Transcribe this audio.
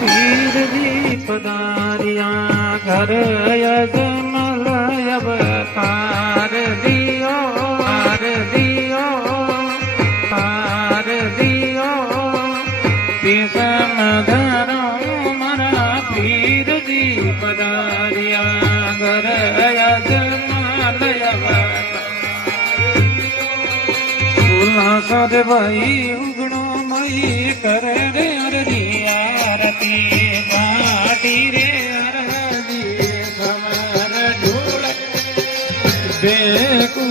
पीर जी पधारिया घर यजमल अवतार दियो पार दियो पिसन धरो मरा पीर जी पधारिया घर यजमल अवतार उल्लास भाई उगणो मई करे रे अरदी आरती घाटी रे अरदी समर ढूल देखू